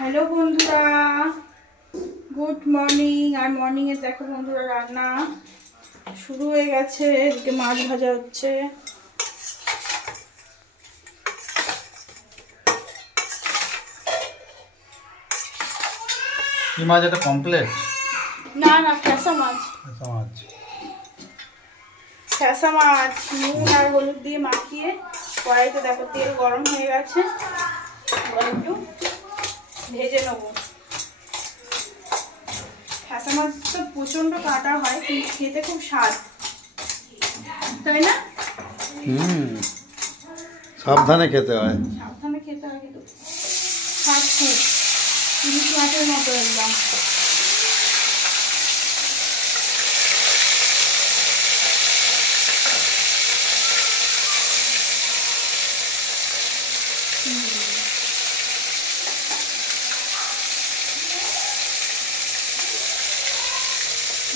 Hello बंधुरा good morning और morning देखो बंधुरा रान्ना शुरू हो गेছে এদিকে মাছ ভাজা হচ্ছে কি মাছ এটা কমপ্লিট না না ফ্যাসা মাছ নুন আর হলুদ দিয়ে মাখিয়ে কড়াইতে দেখো তেল গরম হয়ে গেছে এবার একটু ভেজে নেব ফ্যাসা মাছ তো প্রচন্ড কাটা হয় কিন্তু খেতে খুব স্বাদ তাই না সাবধানে খেতে হয় কিন্তু স্বাদ খুব ইলিশ মাছের মতো একদম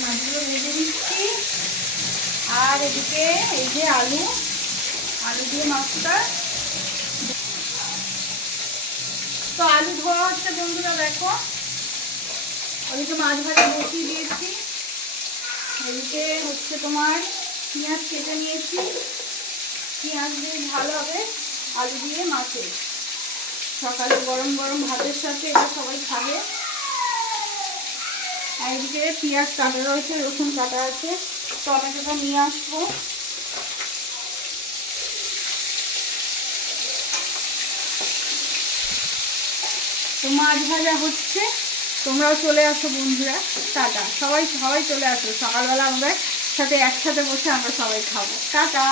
মাছগুলো ভেজে দিচ্ছি আর এদিকে এই যে আলু দিয়ে মাছটা তো আলু ধোয়া হচ্ছে বন্ধুরা দেখো ওদিকে মাছ ভাজা বসিয়ে দিয়েছি এদিকে হচ্ছে তোমার পেঁয়াজ কেটে নিয়েছি পেঁয়াজ দিয়ে ভালো হবে আলু দিয়ে মাছে সকালে গরম গরম ভাতের সাথে এটা সবাই খাবে আর এদিকে পেঁয়াজ কাটা রয়েছে রসুন কাটা আছে টমেটোটা নিয়ে আসবো তো মাছ ভাজা হচ্ছে তোমরাও চলে আসো বন্ধুরা টাটা সবাই চলে আসো সকালবেলা আমাদের সাথে একসাথে বসে আমরা সবাই খাবো টাটা।